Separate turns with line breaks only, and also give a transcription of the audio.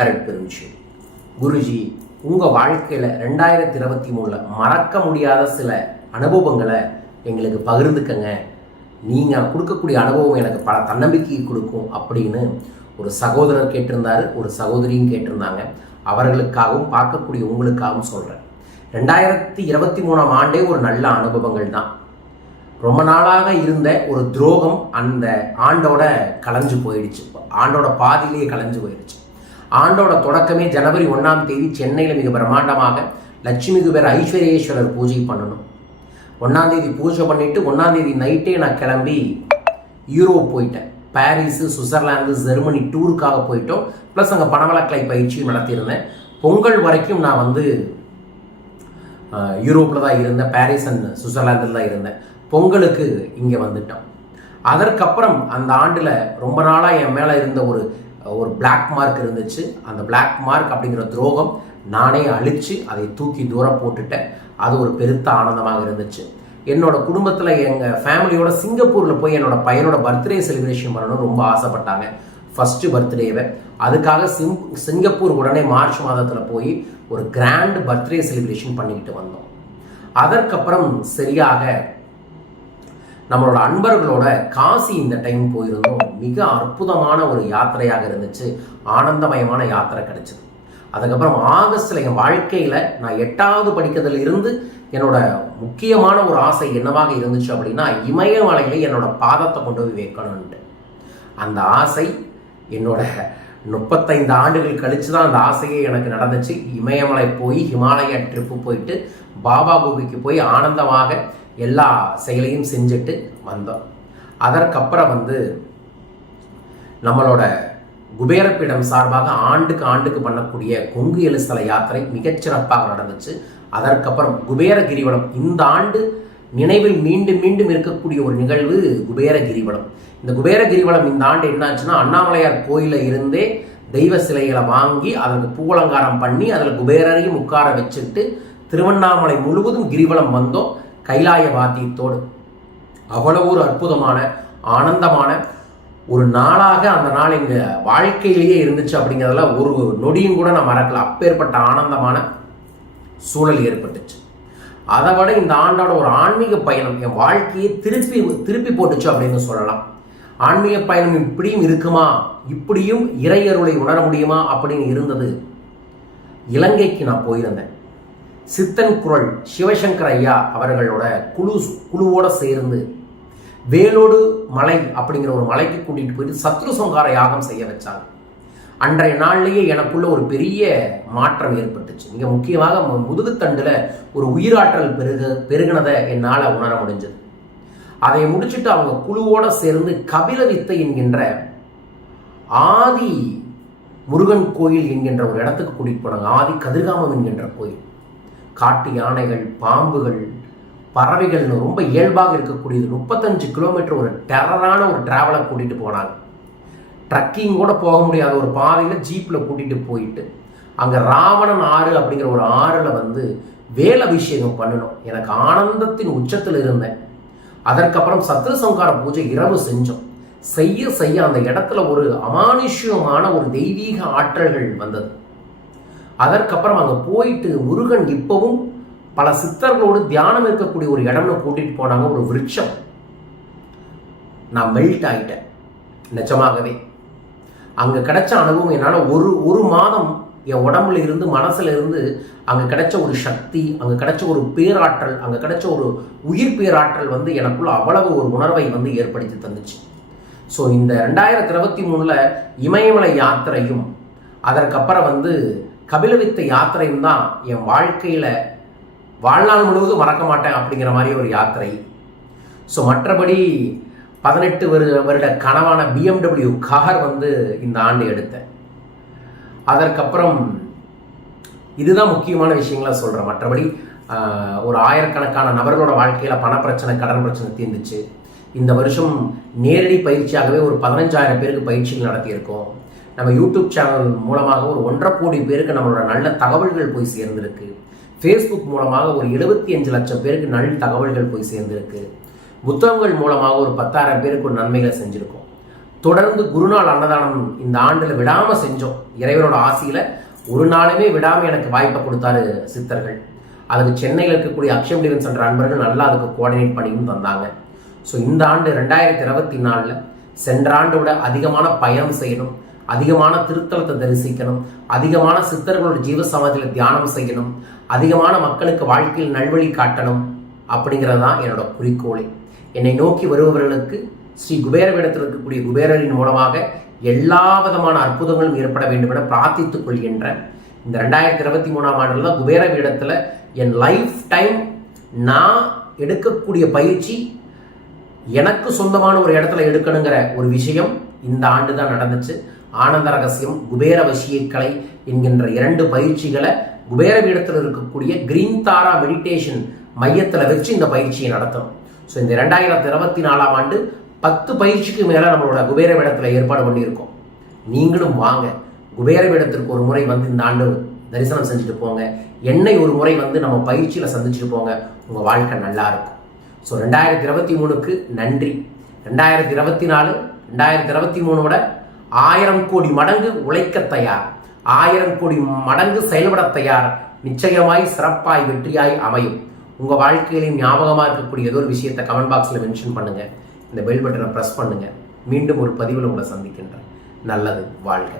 அருட்பெருஞ்சி. குருஜி உங்கள் வாழ்க்கையில் ரெண்டாயிரத்தி இருபத்தி மூணில் மறக்க முடியாத சில அனுபவங்களை எங்களுக்கு பகிர்ந்துக்கங்க. நீங்கள் கொடுக்கக்கூடிய அனுபவம் எனக்கு பல தன்னம்பிக்கையை கொடுக்கும் அப்படின்னு ஒரு சகோதரர் கேட்டிருந்தாரு ஒரு சகோதரியும் கேட்டிருந்தாங்க. அவர்களுக்காகவும் பார்க்கக்கூடிய உங்களுக்காகவும் சொல்கிறேன் ரெண்டாயிரத்தி இருபத்தி மூணாம் ஆண்டே ஒரு நல்ல அனுபவங்கள் தான். ரொம்ப நாளாக இருந்த ஒரு துரோகம் அந்த ஆண்டோட கலைஞ்சு போயிடுச்சு. ஆண்டோட பாதியிலேயே கலைஞ்சு போயிடுச்சு. ஆண்டோட தொடக்கமே ஜனவரி ஒன்றாம் தேதி சென்னையில் மிக பிரம்மாண்டமாக லட்சுமி பேர் ஐஸ்வர்யேஸ்வரர் பூஜை பண்ணணும். ஒன்றாம் தேதி பூஜை பண்ணிட்டு ஒன்றாம் தேதி நைட்டே நான் கிளம்பி யூரோப் போயிட்டேன். பாரிஸு சுவிட்சர்லாந்து ஜெர்மனி டூருக்காக போயிட்டோம். ப்ளஸ் அங்கே பணவளக்கலை பயிற்சியும் நடத்தியிருந்தேன். பொங்கல் வரைக்கும் நான் வந்து யூரோப்பில் தான் இருந்தேன். பாரிஸ் அண்ட் சுவிட்சர்லாந்தில் தான் இருந்தேன். பொங்கலுக்கு இங்கே வந்துட்டோம். அதற்கப்புறம் அந்த ஆண்டில் ரொம்ப நாளாக என் மேலே இருந்த ஒரு ஒரு பிளாக் மார்க் இருந்துச்சு. அந்த பிளாக் மார்க் அப்படிங்கிற துரோகம் நானே அழித்து அதை தூக்கி தூரம் போட்டுட்டேன். அது ஒரு பெருத்த ஆனந்தமாக இருந்துச்சு. என்னோட குடும்பத்தில் எங்கள் ஃபேமிலியோட சிங்கப்பூரில் போய் என்னோட பையனோட பர்த்டே செலிப்ரேஷன் பண்ணணும்னு ரொம்ப ஆசைப்பட்டாங்க. ஃபஸ்ட்டு பர்த்டேவை அதுக்காக சிங் சிங்கப்பூர் உடனே மார்ச் மாதத்தில் போய் ஒரு கிராண்ட் பர்த்டே செலிப்ரேஷன் பண்ணிக்கிட்டு வந்தோம். அதற்கப்புறம் சரியாக நம்மளோட அன்பர்களோட காசி இந்த டைம் போயிருந்தோம். மிக அற்புதமான ஒரு யாத்திரையாக இருந்துச்சு. ஆனந்தமயமான யாத்திரை கிடைச்சிது. அதுக்கப்புறம் ஆகஸ்டில் என் வாழ்க்கையில் நான் எட்டாவது படிக்கிறதுல இருந்து என்னோட முக்கியமான ஒரு ஆசை என்னவாக இருந்துச்சு அப்படின்னா இமயமலையில் என்னோட பாதத்தை கொண்டு போய் வைக்கணும்ட்டு அந்த ஆசை என்னோட முப்பத்தைந்து ஆண்டுகள் கழிச்சு தான் அந்த ஆசையே எனக்கு நடந்துச்சு. இமயமலை போய் ஹிமாலயா ட்ரிப்பு போயிட்டு பாபா குகைக்கு போய் ஆனந்தமாக எல்லா செயலையும் செஞ்சுட்டு வந்தோம். அதற்கப்புறம் வந்து நம்மளோட குபேரப்பீடம் சார்பாக ஆண்டுக்கு ஆண்டுக்கு பண்ணக்கூடிய கொங்கு எழுஸ்தல யாத்திரை மிகச்சிறப்பாக நடந்துச்சு. அதற்கப்புறம் குபேர கிரிவலம் இந்த ஆண்டு நினைவில் மீண்டும் மீண்டும் இருக்கக்கூடிய ஒரு நிகழ்வு குபேர கிரிவலம் இந்த குபேர கிரிவலம் இந்த ஆண்டு என்னாச்சுன்னா அண்ணாமலையார் கோயிலில் இருந்தே தெய்வ சிலைகளை வாங்கி அதற்கு பூவலங்காரம் பண்ணி அதில் குபேரரையும் உட்கார வச்சுட்டு திருவண்ணாமலை முழுவதும் கிரிவலம் வந்தோம். கைலாய வாத்தியத்தோடு அவ்வளவு ஒரு அற்புதமான ஆனந்தமான ஒரு நாளாக அந்த நாள் எங்கள் வாழ்க்கையிலேயே இருந்துச்சு அப்படிங்கிறதுல ஒரு நொடியும் கூட நான் மறக்கல. அப்பேற்பட்ட ஆனந்தமான சூழல் ஏற்பட்டுச்சு. அதை விட இந்த ஆண்டோட ஒரு ஆன்மீக பயணம் என் வாழ்க்கையை திருப்பி திருப்பி போட்டுச்சு அப்படின்னு சொல்லலாம். ஆன்மீக பயணம் இப்படியும் இருக்குமா? இப்படியும் இறையருளை உணர முடியுமா? அப்படின்னு இருந்தது இலங்கைக்கு நான் போயிருந்தேன். சித்தன் குரல் சிவசங்கர் ஐயா அவர்களோட குழு குழுவோட சேர்ந்து வேலோடு மலை அப்படிங்கிற ஒரு மலைக்கு கூட்டிகிட்டு போயிட்டு சத்ருசங்கார யாகம் செய்ய வச்சாங்க. அன்றைய நாள்லேயே எனக்குள்ள ஒரு பெரிய மாற்றம் ஏற்பட்டுச்சு. மிக முக்கியமாக முதுகுத்தண்டில் ஒரு உயிராற்றல் பெருக பெருகினதை என்னால் உணர முடிஞ்சது. அதை முடிச்சுட்டு அவங்க குழுவோட சேர்ந்து கபில வித்தை என்கின்ற ஆதி முருகன் கோயில் என்கின்ற ஒரு இடத்துக்கு கூட்டிகிட்டு போனாங்க. ஆதி கதிர்காமம் என்கின்ற கோயில். காட்டு யானைகள் பாம்புகள் பறவைகள்னு ரொம்ப இயல்பாக இருக்கக்கூடியது. முப்பத்தஞ்சு கிலோமீட்டர் ஒரு டெரரான ஒரு டிராவலை கூட்டிகிட்டு போனாங்க. ட்ரக்கிங் கூட போக முடியாத ஒரு பாதையில் ஜீப்பில் கூட்டிகிட்டு போயிட்டு அங்கே ராவணன் ஆறு அப்படிங்கிற ஒரு ஆறில் வந்து வேல் அபிஷேகம் பண்ணணும். எனக்கு ஆனந்தத்தின் உச்சத்தில் இருந்தேன். அதற்கப்புறம் சத்ரு சங்கார பூஜை இரவு செஞ்சோம். செய்ய செய்ய அந்த இடத்துல ஒரு அமானுஷ்யமான ஒரு தெய்வீக ஆற்றல்கள் வந்தது. அதற்கப்புறம் அங்கே போயிட்டு முருகன் இப்பவும் பல சித்தர்களோடு தியானம் இருக்கக்கூடிய ஒரு இடம்னு கூட்டிட்டு போனாங்க ஒரு விருட்சம். நான் மெல்ட் ஆகிட்டேன் நிஜமாகவே. அங்கே கிடைச்ச அனுபவம் என்னால் ஒரு ஒரு மாதம் என் உடம்புல இருந்து மனசுல இருந்து அங்கே கிடைச்ச ஒரு சக்தி அங்கே கிடைச்ச ஒரு பேராற்றல் அங்கே கிடைச்ச ஒரு உயிர் பேராற்றல் வந்து எனக்குள்ள அவ்வளவு ஒரு உணர்வை வந்து ஏற்படுத்தி தந்துச்சு. ஸோ இந்த ரெண்டாயிரத்தி இருபத்தி மூணில் இமயமலை யாத்திரையும் அதற்கப்புறம் வந்து கபிலவித்த யாத்திரையும் தான் என் வாழ்க்கையில் வாழ்நாள் முழுவதும் மறக்க மாட்டேன் அப்படிங்கிற மாதிரி ஒரு யாத்திரை. ஸோ மற்றபடி பதினெட்டு வருட வருட கனவான பிஎம்டபிள்யூ கார் வந்து இந்த ஆண்டு எடுத்தேன். அதற்கப்புறம் இதுதான் முக்கியமான விஷயங்களா சொல்கிறேன் மற்றபடி ஒரு ஆயிரக்கணக்கான நபர்களோட வாழ்க்கையில் பணப்பிரச்சனை கடன் பிரச்சனை தீர்ந்துச்சு. இந்த வருஷம் நேரடி பயிற்சியாகவே ஒரு பதினஞ்சாயிரம் பேருக்கு பயிற்சிகள் நடத்தியிருக்கோம். நம்ம யூடியூப் சேனல் மூலமாக ஒரு ஒன்றரை கோடி பேருக்கு நம்மளோட நல்ல தகவல்கள் போய் சேர்ந்திருக்கு. ஃபேஸ்புக் மூலமாக ஒரு எழுபத்தி அஞ்சு லட்சம் பேருக்கு நல்ல தகவல்கள் போய் சேர்ந்திருக்கு. புத்தகங்கள் மூலமாக ஒரு பத்தாயிரம் பேருக்கு ஒரு நன்மைகளை செஞ்சுருக்கோம். தொடர்ந்து குருநாள் அன்னதானம் இந்த ஆண்டில் விடாமல் செஞ்சோம். இறைவனோட ஆசையில் ஒரு நாளுமே விடாமல் எனக்கு வாய்ப்பை கொடுத்தாரு சித்தர்கள். அதுக்கு சென்னையில் இருக்கக்கூடிய அக்ஷம் டிவன்ஸ் என்ற அன்பர்கள் நல்லா அதுக்கு கோஆர்டினேட் பண்ணியும் தந்தாங்க. ஸோ இந்த ஆண்டு ரெண்டாயிரத்தி இருபத்தி நாலில் சென்ற ஆண்டோட விட அதிகமான பயணம் செய்யணும். அதிகமான திருத்தலத்தை தரிசிக்கணும் அதிகமான சித்தர்களோட ஜீவ சமாதியில் தியானம் செய்யணும் அதிகமான மக்களுக்கு வாழ்க்கையில் நல்வழி காட்டணும் அப்படிங்கிறது தான் என்னோட குறிக்கோளே. என்னை நோக்கி வருபவர்களுக்கு ஸ்ரீ குபேரவிடத்தில் இருக்கக்கூடிய குபேரரின் மூலமாக எல்லா விதமான அற்புதங்களும் ஏற்பட வேண்டும் என பிரார்த்தித்துக் கொள்கின்றேன் இந்த ரெண்டாயிரத்தி இருபத்தி மூணாம் ஆண்டில் தான் குபேர பீடத்தில் என் லைஃப் டைம் நான் எடுக்கக்கூடிய பயிற்சி எனக்கு சொந்தமான ஒரு இடத்துல எடுக்கணுங்கிற ஒரு விஷயம் இந்த ஆண்டு தான் நடந்துச்சு. ஆனந்த ரகசியம் குபேர வசியக்கலை என்கின்ற இரண்டு பயிற்சிகளை குபேர பீடத்தில் இருக்கக்கூடிய கிரீன் தாரா மெடிடேஷன் மையத்தில் வச்சு இந்த பயிற்சியை நடத்தணும். ஸோ இந்த ரெண்டாயிரத்தி இருபத்தி நாலாம் ஆண்டு பத்து பயிற்சிக்கு மேலே நம்மளோட குபேர பீடத்தில் ஏற்பாடு பண்ணியிருக்கோம். நீங்களும் வாங்க. குபேர பீடத்திற்கு ஒரு முறை வந்து இந்த ஆண்டு தரிசனம் செஞ்சுட்டு போங்க. என்னை ஒரு முறை வந்து நம்ம பயிற்சியில் சந்திச்சுட்டு போங்க. உங்கள் வாழ்க்கை நல்லா இருக்கும். ஸோ ரெண்டாயிரத்தி இருபத்தி மூணுக்கு நன்றி. ரெண்டாயிரத்தி இருபத்தி நாலு ரெண்டாயிரத்தி இருபத்தி மூணோட ஆயிரம் கோடி மடங்கு உழைக்க தயார். ஆயிரம் கோடி மடங்கு செயல்பட தயார். நிச்சயமாய் சிறப்பாய் வெற்றியாய் அமையும். உங்கள் வாழ்க்கையிலையும் ஞாபகமாக இருக்கக்கூடிய ஏதோ ஒரு விஷயத்தை கமெண்ட் பாக்ஸில் மென்ஷன் பண்ணுங்க. இந்த பெல் பட்டனை ப்ரெஸ் பண்ணுங்க. மீண்டும் ஒரு பதிவில் உங்களை சந்திக்கின்றேன். நல்லது வாழ்க.